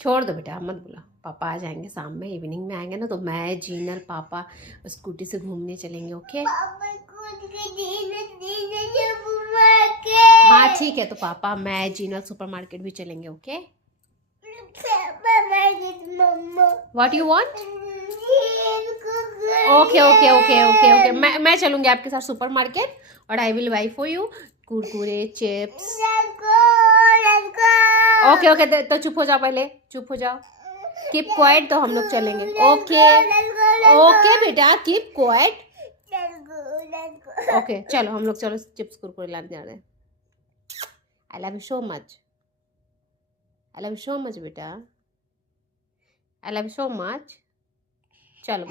छोड़ दो बेटा, मत बुला। पापा आ जाएंगे शाम में, इवनिंग में आएंगे ना, तो मैं जीनल पापा स्कूटी से घूमने चलेंगे। ओके हाँ ठीक है, तो पापा मैं जीनल सुपरमार्केट भी चलेंगे। Okay what you want? Okay okay okay okay okay, मैं चलूंगी आपके साथ सुपरमार्केट, और I will by for you Kurkure chips. Okay okay, तो चुप हो जाओ, पहले चुप हो जाओ, कीप क्वाइट, तो हम लोग चलेंगे। ओके ओके बेटा, कीप क्वाइट। ओके चलो, हम लोग चलो चिप्स कुरकुरे लाने जा रहे हैं। I love you so much, I love you so much बेटा, I love you so much. चलो